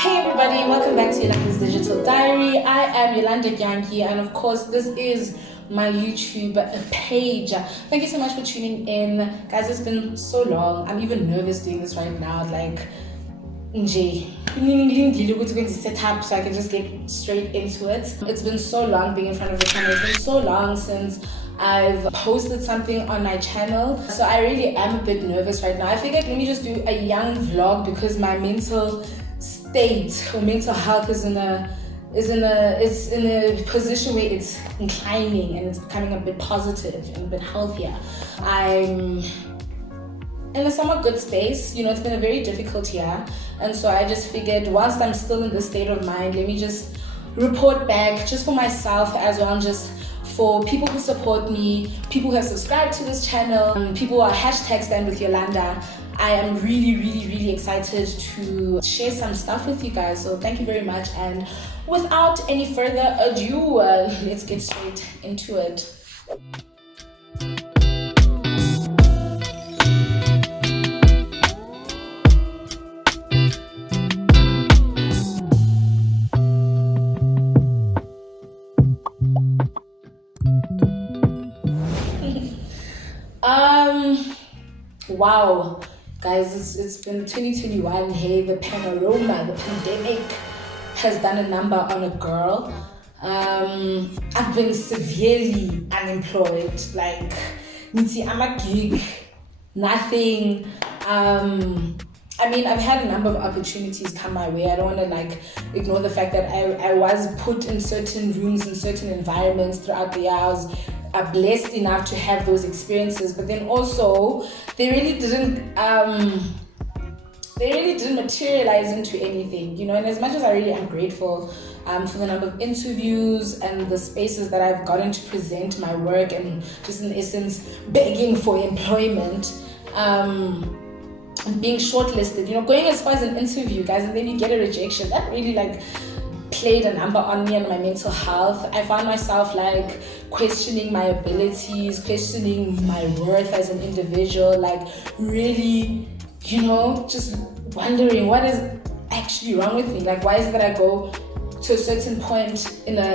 Hey everybody, welcome back to Yolanda's Digital Diary. I am Yolanda Dyantyi, and of course this is my YouTube page. Thank you so much for tuning in. Guys, it's been so long. I'm even nervous doing this right now. Like, set up so I can just get straight into it. It's been so long being in front of the camera. It's been so long since I've posted something on my channel, so I really am a bit nervous right now. I figured let me just do a young vlog because my mental state or mental health is in a position where it's inclining and it's becoming a bit positive and a bit healthier. I'm in a somewhat good space. It's been a very difficult year, and so I just figured whilst I'm still in this state of mind, let me just report back just for myself as well, and just for people who support me, people who have subscribed to this channel, people who are #stand with Yolanda. I am really, really, really excited to share some stuff with you guys. So thank you very much. And without any further ado, let's get straight into it. Wow. Guys, it's been 2021. Hey, the panorama, the pandemic has done a number on a girl. I've been severely unemployed. Like, I'm a gig, nothing. I've had a number of opportunities come my way. I don't want to ignore the fact that I was put in certain rooms, in certain environments throughout the year. I was blessed enough to have those experiences, but then also they really didn't materialize into anything, and as much as I really am grateful for the number of interviews and the spaces that I've gotten to present my work and just in essence begging for employment, being shortlisted, going as far as an interview, guys, and then you get a rejection, that really played a number on me and my mental health. I found myself questioning my abilities, questioning my worth as an individual, really, just wondering what is actually wrong with me. Why is it that I go to a certain point in a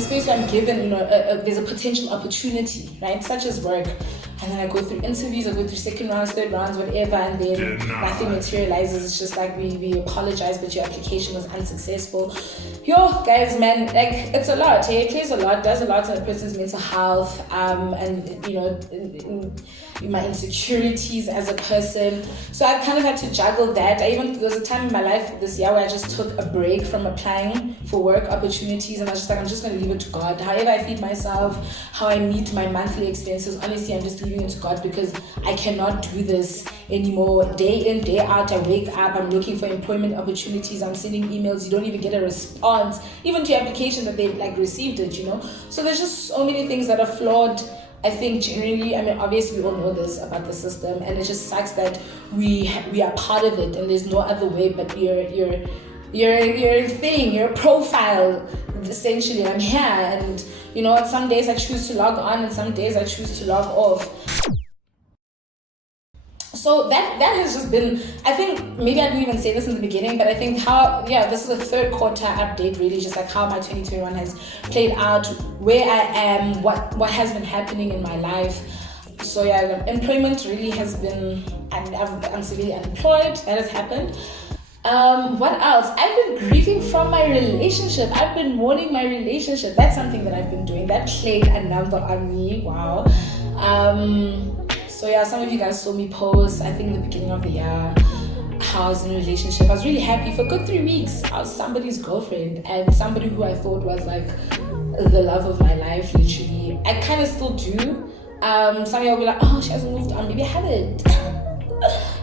space where I'm given, there's a potential opportunity, right, such as work, and then I go through interviews, I go through second rounds, third rounds, whatever, and then nothing materializes. It's just we apologize, but your application was unsuccessful. Guys, man, it's a lot. It plays a lot, does a lot on a person's mental health, and in my insecurities as a person. So I kind of had to juggle that. There was a time in my life this year where I just took a break from applying for work opportunities, and I was just I'm just going to leave it to God. However I feed myself, how I meet my monthly expenses, honestly, I'm just leaving it to God because I cannot do this anymore. Day in, day out, I wake up, I'm looking for employment opportunities, I'm sending emails, you don't even get a response, even to your application that they've received it, So there's just so many things that are flawed. I think generally, obviously we all know this about the system, and it just sucks that we are part of it, and there's no other way but your thing, your profile, essentially. I'm here, and some days I choose to log on, and some days I choose to log off. So that has just been, I think, maybe I didn't even say this in the beginning, but I think this is a third quarter update, really, just how my 2021 has played out, where I am, what has been happening in my life. So employment really has been, I'm severely unemployed. That has happened. What else? I've been grieving from my relationship. I've been mourning my relationship. That's something that I've been doing. That played a number on me. Wow. So some of you guys saw me post, I think in the beginning of the year, how I was in a relationship. I was really happy for a good 3 weeks. I was somebody's girlfriend, and somebody who I thought was the love of my life, literally. I kind of still do. Some of y'all will be oh, she hasn't moved on. Maybe I haven't.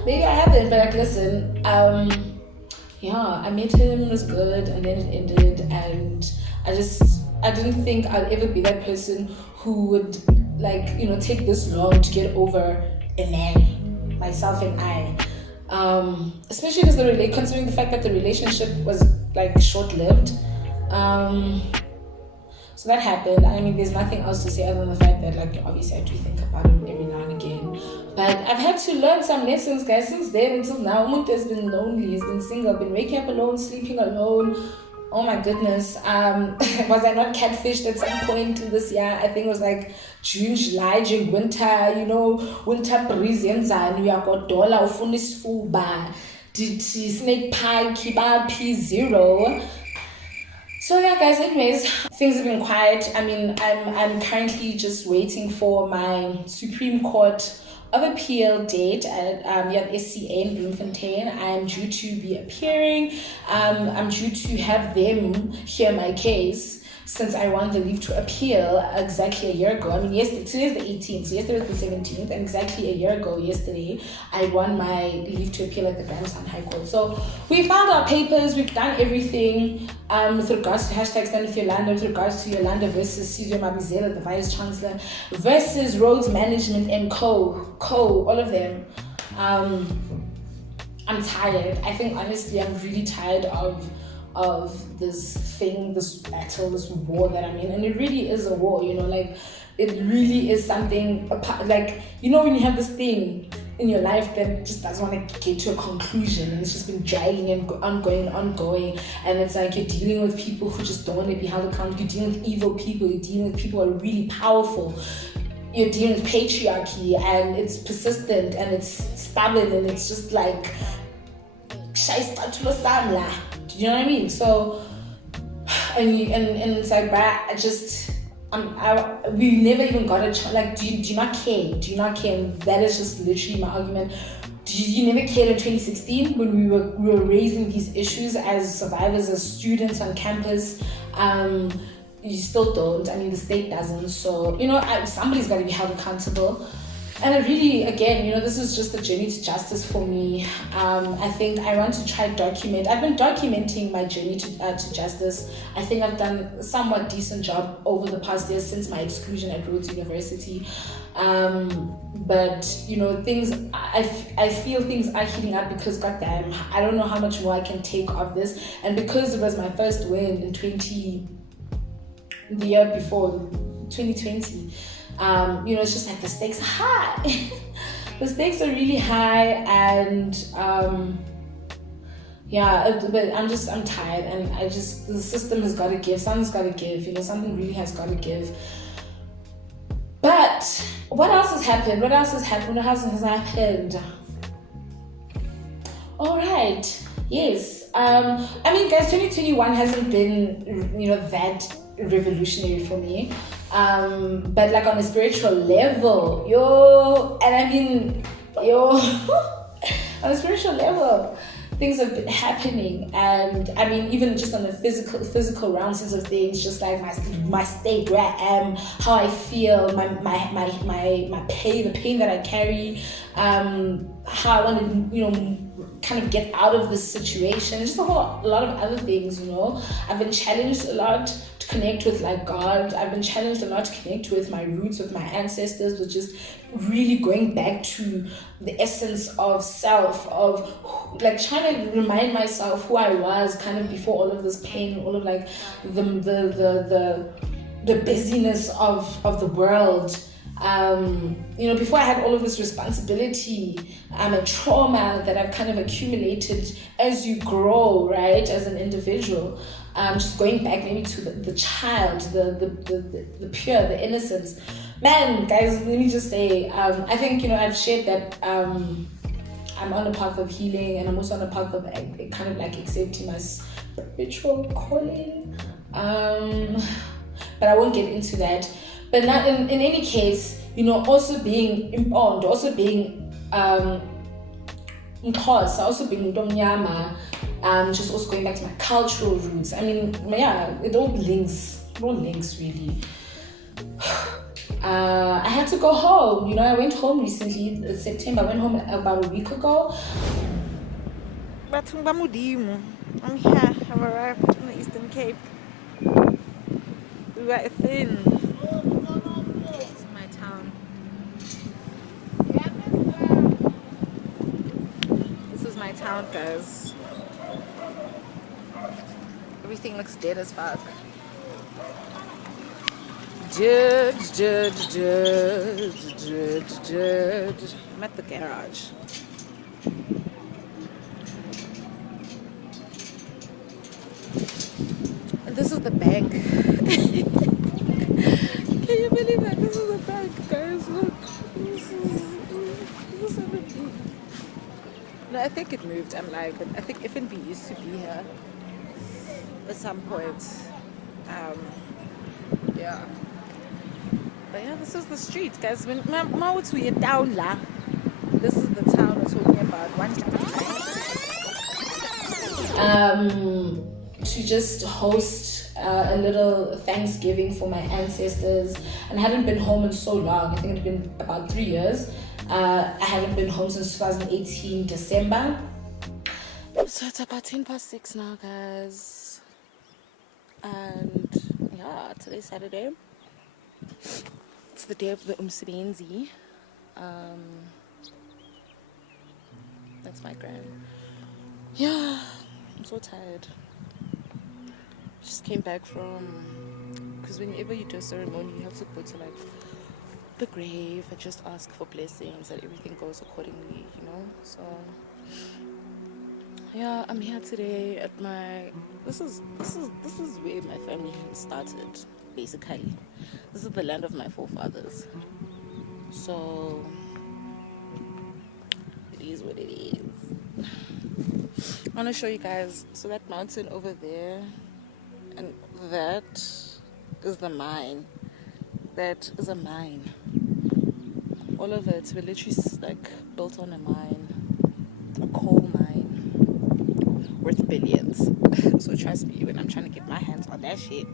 Maybe I haven't, but listen, I met him, it was good, and then it ended, and I didn't think I'd ever be that person who would take this long to get over a man, myself and I, especially because considering the fact that the relationship was short-lived. So that happened. There's nothing else to say other than the fact that obviously I do think about him every now and again. But I've had to learn some lessons, guys, since then until now. Umuntu has been lonely, he's been single, been waking up alone, sleeping alone. Oh my goodness. Was I not catfished at some point in this year? I think it was like June, July, during winter, winter breeze yenzani, uyagodola ufuna isifuba, dithi snake pie, kiba P0. So yeah, guys, anyways, things have been quiet. I mean, I'm currently just waiting for my Supreme Court of Appeal date at SCA in Bloemfontein. I'm due to be appearing. I'm due to have them hear my case since I won the leave to appeal exactly a year ago. I mean, yesterday, today's the 18th, so yesterday was the 17th, and exactly a year ago, yesterday, I won my leave to appeal at the Grandson High Court. So we filed our papers, we've done everything with regards to hashtag Stand with Yolanda, with regards to Yolanda versus Sizwe Mabizela, the Vice Chancellor, versus Roads Management and all of them. I'm tired. I think, honestly, I'm really tired of this thing, this battle, this war that I'm in. And it really is a war, like, it really is something, like, when you have this thing in your life that just doesn't want to get to a conclusion, and it's just been dragging and ongoing, and it's like you're dealing with people who just don't want to be held accountable, you're dealing with evil people, you're dealing with people who are really powerful, you're dealing with patriarchy, and it's persistent, and it's stubborn, and it's just like, you know what I mean? So, and it's like, we never even got a chance. Like, do you not care? Do you not care? And that is just literally my argument. You never cared in 2016 when we were raising these issues as survivors, as students on campus. You still don't. I mean, the state doesn't. So, somebody's got to be held accountable. And it really, again, this is just a journey to justice for me. I think I want to try I've been documenting my journey to justice. I think I've done a somewhat decent job over the past years since my exclusion at Rhodes University. But, things, I feel things are heating up because, goddamn, I don't know how much more I can take of this. And because it was my first win in the year before, 2020, it's just like the stakes are high. The stakes are really high, and but I'm tired, and the system has got to give, something's got to give, something really has got to give. But what else has happened? All right, yes. I mean, guys, 2021 hasn't been, that revolutionary for me. But like on a spiritual level, on a spiritual level, things have been happening, and I mean, even just on the physical round sense of things, just like my state, where I am, how I feel, my pain, the pain that I carry, how I want to, kind of get out of this situation, just a lot of other things. I've been challenged a lot to connect with like God. I've been challenged a lot to connect with my roots, with my ancestors, which is really going back to the essence of self, of like trying to remind myself who I was kind of before all of this pain, all of like the busyness of the world. Before I had all of this responsibility and trauma that I've kind of accumulated as you grow, right, as an individual. Just going back maybe to the child, the pure, the innocence. Man, guys, let me just say, I think, I've shared that I'm on a path of healing, and I'm also on a path of kind of like accepting my spiritual calling. But I won't get into that. But not in any case, also being informed, also being Xhosa, also being Ntomnyama, just also going back to my cultural roots. I mean, yeah, it all links really. I had to go home. I went home recently in September. I went home about a week ago. I'm here. I've arrived in the Eastern Cape. We were thin. This is my town. This is my town, guys. Everything looks dead as fuck. I'm at the garage. And this is the bank. Can you believe that? This is the bank, guys. Look. This is 17. No, I think it moved. I'm like, I think FNB used to be here at some point. Yeah. But yeah, this is the street, guys. When we're down la, this is the town we're talking about. To just host a little Thanksgiving for my ancestors, and I hadn't been home in so long. I think it had been about 3 years. I hadn't been home since 2018 December. So it's about 6:10 now, guys. And yeah, today's Saturday. It's the day of the umsebenzi. That's my grand. Yeah, I'm so tired. Just came back from, because whenever you do a ceremony, you have to go to like the grave and just ask for blessings that everything goes accordingly, you know. So yeah, I'm here today at my. This is where my family started, basically. This is the land of my forefathers. So it is what it is. I want to show you guys. So that mountain over there, and that is the mine. That is a mine. All of it, we're literally like built on a mine, a coal mine, worth billions. So trust me when I'm trying to get my hands on that shit.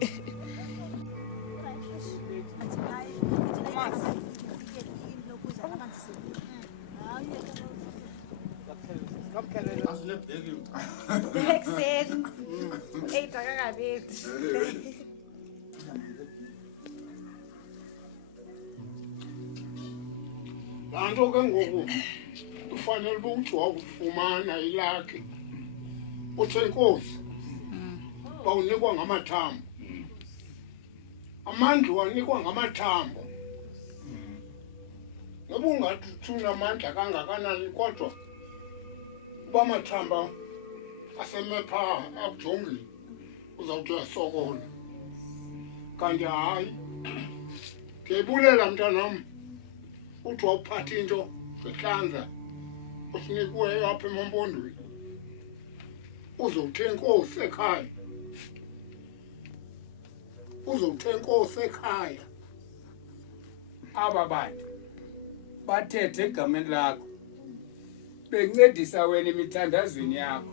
Lanto ke ngoku ufanele ukuthi wakufumana ilakhe uthe inkosi bawunikwa ngamathambo amandla wanikwa ngamathambo noba ungathi uthuna amandla kangakanani kodwa uba amathamba asemepha akujongile uzawuthi uyasokola kanti hayi ndiyayibulela mntanam uthi wawuphatha into zehlanza usinikiweyo apha emampondweni uzowuthe inkosi ekhaya uzowuthe inkosi ekhaya aba bantu bathethe egameni lakho bencedisa wena emithandazweni yakho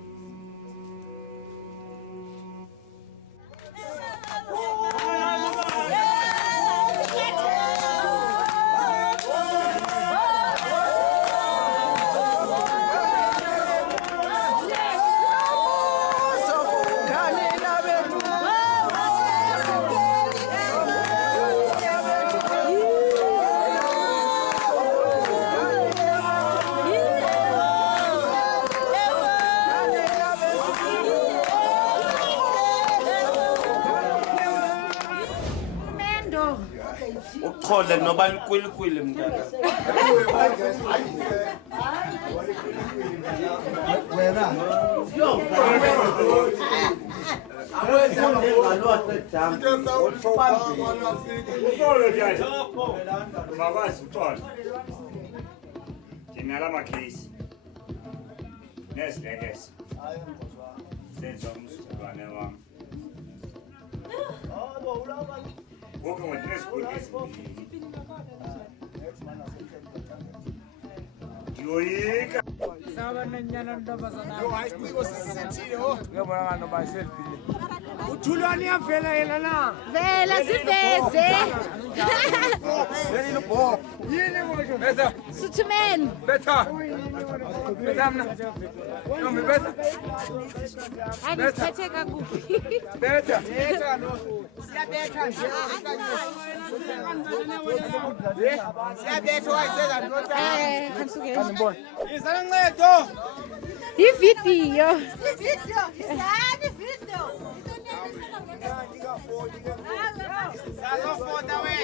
uxhole noba likwilikwili mntana wena ndinala makheyisi nezilekese senza umzukulwane wam ngoku ngodinezibhoti ezimbini ndiyoyika uthulwane yavela yena na Vela siveze. betha Suthumen. betha betha mna nombi betha Angiphethe kakuphi. betha siyabetha nje siyabetha wayiseka nota Kansuke. kanibona izana ncedo Ividiyo. salofota wena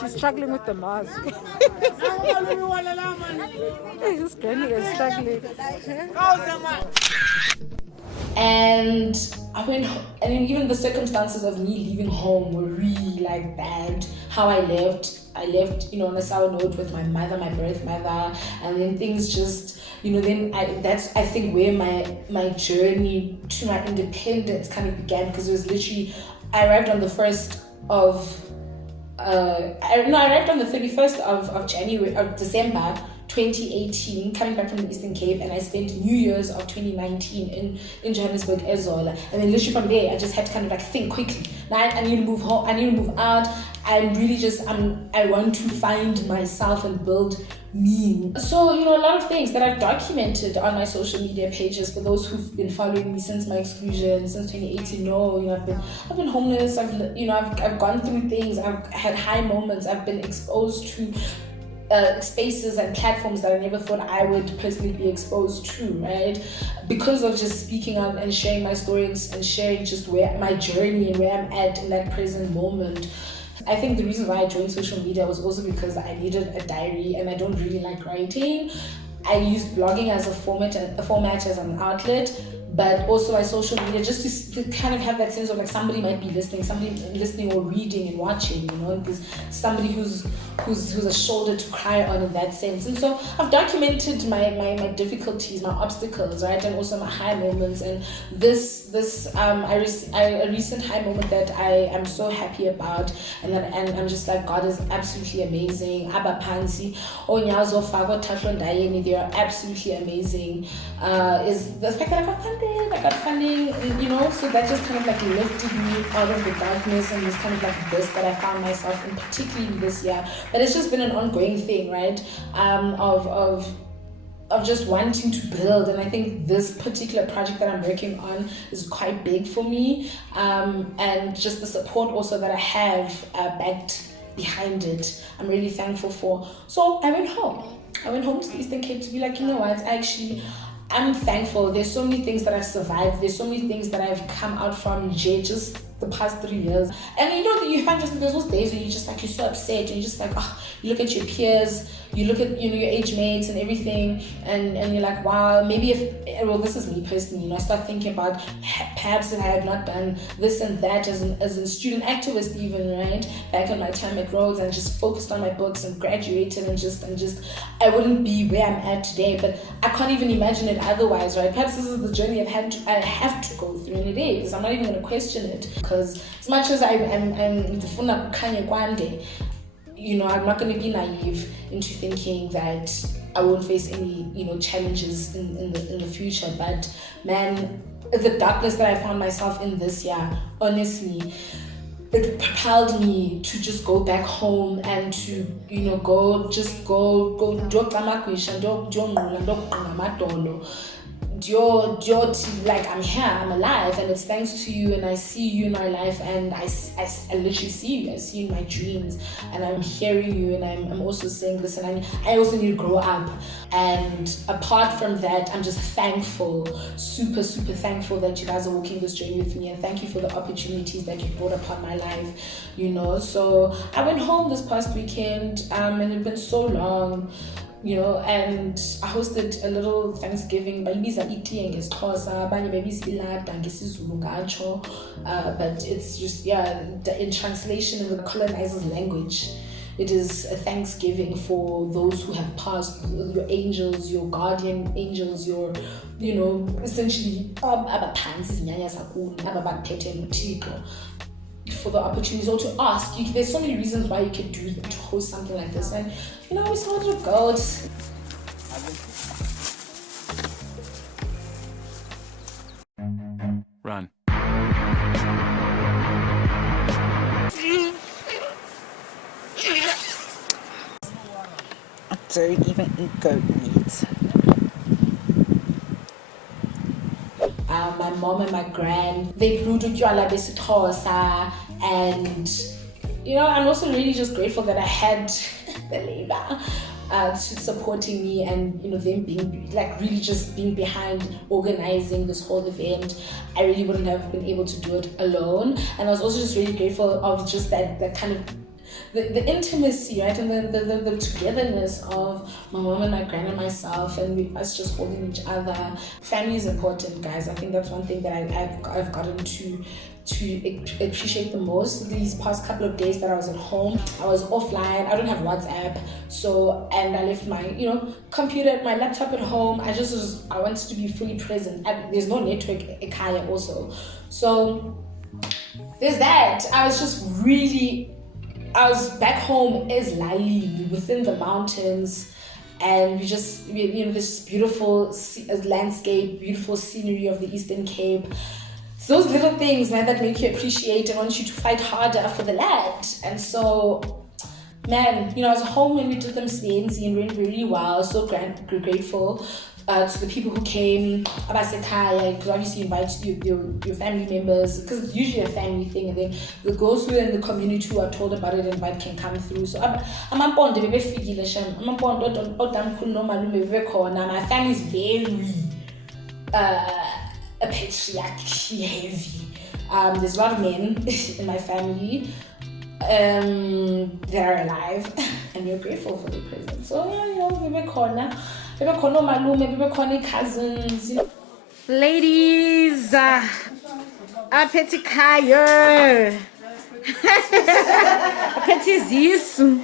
She's struggling with the mask. This granny is struggling. And I went, and even the circumstances of me leaving home were really like bad. How I left, on a sour note with my mother, my birth mother, and then things just, then that's I think where my journey to my independence kind of began, because it was literally, I arrived on the 1st of, I arrived on the 31st of December 2018, coming back from the Eastern Cape, and I spent New Year's of 2019 in Johannesburg, Ezola. And then literally from there, I just had to kind of like think quickly. Now I need to move home, I need to move out. I'm really just, I want to find myself and build me. So, a lot of things that I've documented on my social media pages, for those who've been following me since my exclusion, since 2018, I've been homeless, I've gone through things, I've had high moments, I've been exposed to spaces and platforms that I never thought I would personally be exposed to, right? Because of just speaking out and sharing my stories and sharing just where my journey and where I'm at in that present moment. I think the reason why I joined social media was also because I needed a diary, and I don't really like writing. I used blogging as a format as an outlet, but also my social media just to kind of have that sense of like somebody might be listening or reading and watching, because somebody who's a shoulder to cry on in that sense. And so I've documented my difficulties, my obstacles, right, and also my high moments. And a recent high moment that I am so happy about, and I'm just like, God is absolutely amazing. Abba Pansi, Onyazo Fago Tashon Dayeni, they are absolutely amazing. Is the fact that I got funding, so that just kind of like lifted me out of the darkness and this kind of like abyss that I found myself in, particularly this year. But it's just been an ongoing thing, right? Of just wanting to build, and I think this particular project that I'm working on is quite big for me, and just the support also that I have backed behind it, I'm really thankful for. So I went home to the Eastern Cape to be like, I'm thankful. There's so many things that I've survived. There's so many things that I've come out from just the past 3 years. And you find just there's those days where you're so upset, and you're just like, you look at your peers, you look at your age mates and everything, and you're like, wow, maybe this is me personally, I start thinking about perhaps if I had not done this and that as a student activist even, right, back in my time at Rhodes, and just focused on my books and graduated and just I wouldn't be where I'm at today. But I can't even imagine it otherwise, right? Perhaps this is the journey I have to go through, and it is. I'm not even going to question it, because as much as I'm not going to be naive into thinking that I won't face any, challenges in the future. But man, the darkness that I found myself in this year, honestly, it propelled me to just go back home and to, go like, I'm here, I'm alive, and it's thanks to you, and I see you in my life, and I literally see you. I see you in my dreams, and I'm hearing you, and I'm also saying this, and I also need to grow up. And apart from that, I'm just thankful, super, super thankful that you guys are walking this journey with me, and thank you for the opportunities that you brought upon my life, So I went home this past weekend, and it's been so long, and I hosted a little Thanksgiving. Bayibiza Itiye ngesixhosa, abanye bayibiza Yolanda ngesizulu ngatsho, but it's just, in translation in the colonizer's language, it is a Thanksgiving for those who have passed, your angels, your guardian angels, your, essentially, abaphansi Izinyanya zakuni, ababaphethe nguThixo, for the opportunity, or to ask. There's so many reasons why you could to host something like this, and we started to go. Run. I don't even eat goat meat. my mom and my gran, they brewed utywala besixhosa, and I'm also really just grateful that I had the labor supporting me, and them being like really just being behind organizing this whole event. I really wouldn't have been able to do it alone, and I was also just really grateful of just that kind of the intimacy, right, and the togetherness of my mom and my gran and myself, and us just holding each other. Family is important, guys. I think that's one thing that I've gotten to appreciate the most these past couple of days that I was at home. I was offline. I don't have WhatsApp, and I left my computer, my laptop at home. I wanted to be fully present. And there's no network Itiye also, so there's that. I was back home as Lali within the mountains, and this beautiful landscape, beautiful scenery of the Eastern Cape. It's those little things, man, that make you appreciate and want you to fight harder for the land. And so, man, I was home when we did them Svenzi and went really well. So grateful to the people who came, abasekhaya, because obviously you invite your family members, because it's usually a family thing, and then the girls who are in the community who are told about it invite can come through. So amampondo bebefikile shem, amampondo otamkhulu nomalume bebekhona. My family is very patriarchy heavy. There's a lot of men in my family that are alive, and we're grateful for their presence. So bebekhona malume, cousins, Ladies, apetite Itiye. Apetite isso.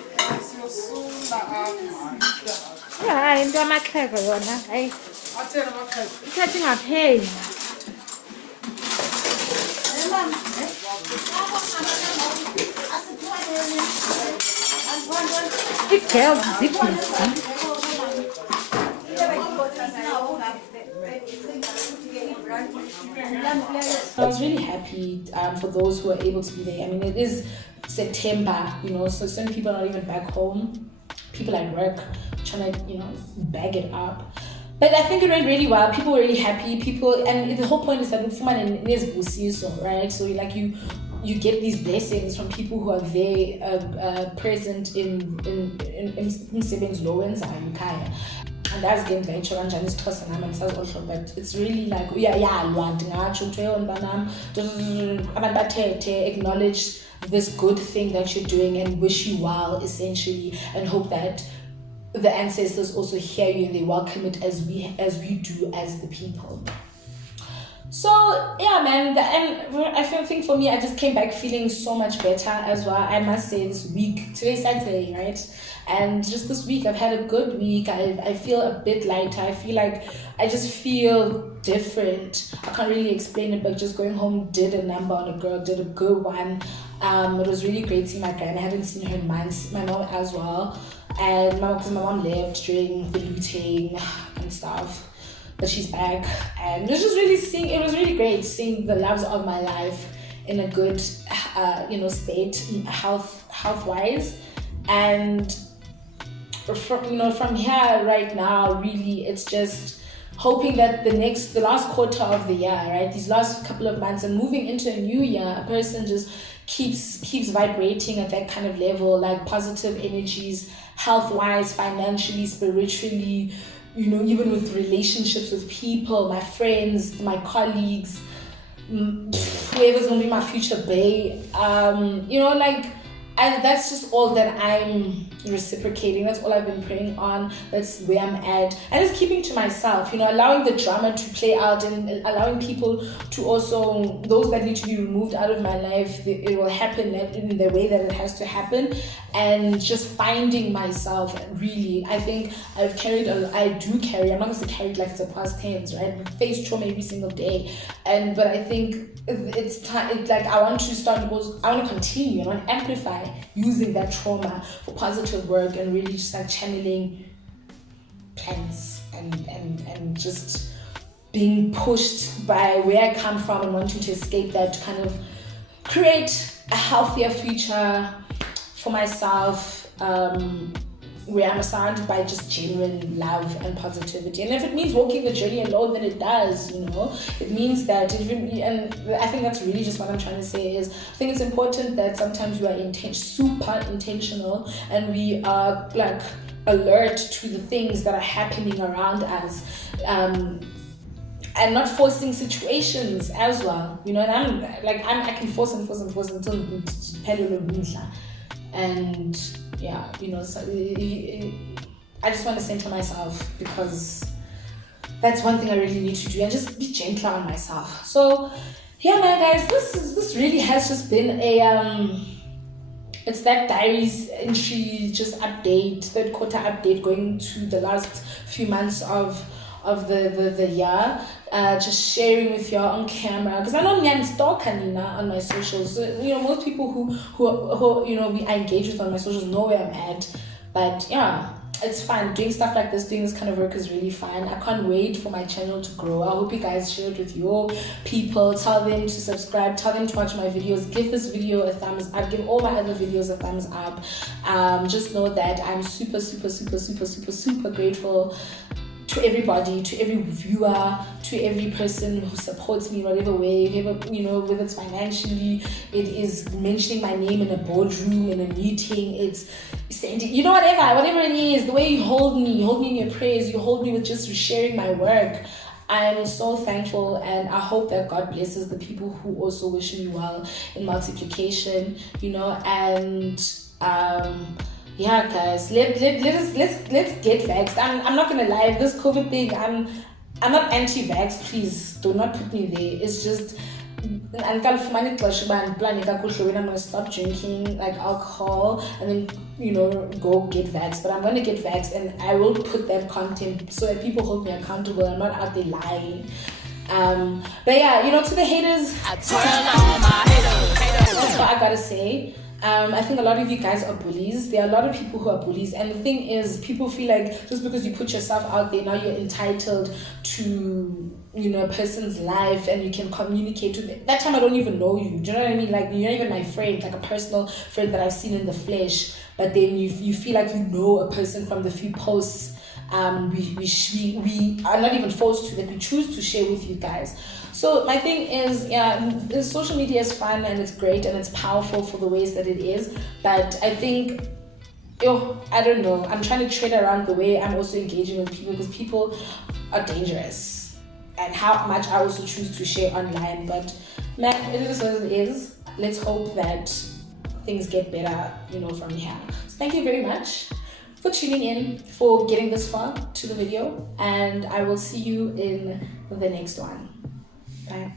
Hayi into amaxhego yona. Hayi. Ithathe ngapheli. Girls ziphi. I was really happy for those who were able to be there. I mean, it is September, so some people are not even back home. People at work trying to, bag it up. But I think it went really well. People were really happy. And the whole point is that right? So you get these blessings from people who are very present in Msebenzi lo wenzayo ekhaya. And that's game venture and Janice Toss and I'm also, but it's really like acknowledge this good thing that you're doing and wish you well, essentially, and hope that the ancestors also hear you and they welcome it as we do as the people. So yeah, man, and I think for me, I just came back feeling so much better as well. I must say, this week, today's Saturday, right? And just this week, I've had a good week. I feel a bit lighter. I feel like I just feel different. I can't really explain it, but just going home, did a number on a girl, did a good one. It was really great seeing my gran. I haven't seen her in months. My mom as well. And because my mom left during the looting and stuff. But she's back, and it was just it was really great seeing the loves of my life in a good state, health wise. And from here right now, really it's just hoping that the last quarter of the year, right, these last couple of months and moving into a new year, a person just keeps vibrating at that kind of level, like positive energies, health wise, financially, spiritually, even with relationships with people, my friends, my colleagues, whoever's gonna be my future bae, that's just all that I'm reciprocating. That's all I've been praying on. That's where I'm at. And just keeping to myself, allowing the drama to play out and allowing people to also, those that need to be removed out of my life, it will happen in the way that it has to happen. And just finding myself, really, I think I do carry, I'm not going to carry it like it's a past tense, right? I face trauma every single day. But I think it's time, I want to continue, I want to amplify using that trauma for positive work and really just channeling plans and just being pushed by where I come from and wanting to escape that, to kind of create a healthier future for myself, where I'm surrounded by just genuine love and positivity. And if it means walking the journey alone, then it does, you know. It means that, and I think that's really just what I'm trying to say is, I think it's important that sometimes we are super intentional, and we are like alert to the things that are happening around us, and not forcing situations as well, you know. And I can force until and yeah, you know. So I just want to center myself, because that's one thing I really need to do, and just be gentler on myself. So yeah, man, guys, this really has just been it's that diaries entry just update, third quarter update, going to the last few months of the year, just sharing with y'all on camera, because I know I'm stalking Nina on my socials. So, you know, most people who you know, I engage with on my socials know where I'm at. But yeah, it's fun doing stuff like this. Doing this kind of work is really fun. I can't wait for my channel to grow. I hope you guys share it with your people. Tell them to subscribe, tell them to watch my videos, give this video a thumbs up, give all my other videos a thumbs up. Just know that I'm super grateful to everybody, to every viewer, to every person who supports me in whatever way, you know, whether it's financially, it is mentioning my name in a boardroom, in a meeting, it's sending, you know, whatever it is, the way you hold me in your prayers, you hold me with just sharing my work. I'm so thankful, and I hope that God blesses the people who also wish me well in multiplication, you know. And yeah, guys, let's get vaxxed. I'm not gonna lie, this COVID thing, I'm not anti-vax. Please do not put me there. It's just I'm gonna stop drinking like alcohol, and then, you know, go get vaxxed. But I'm gonna get vaxxed, and I will put that content so that people hold me accountable. I'm not out there lying. But yeah, you know, to the haters, that's what I gotta say. I think a lot of you guys are bullies. There are a lot of people who are bullies, and the thing is, people feel like just because you put yourself out there, now you're entitled to, you know, a person's life, and you can communicate with them. That time I don't even know you. Do you know what I mean? Like, you're not even my friend, like a personal friend that I've seen in the flesh. But then you feel like you know a person from the few posts we are not even forced to, that we choose to share with you guys. So my thing is, yeah, social media is fun, and it's great, and it's powerful for the ways that it is. But I think, I don't know, I'm trying to tread around the way I'm also engaging with people, because people are dangerous, and how much I also choose to share online. But man, it is what it is. Let's hope that things get better, you know, from here. So thank you very much for tuning in, for getting this far to the video, and I will see you in the next one. Bye.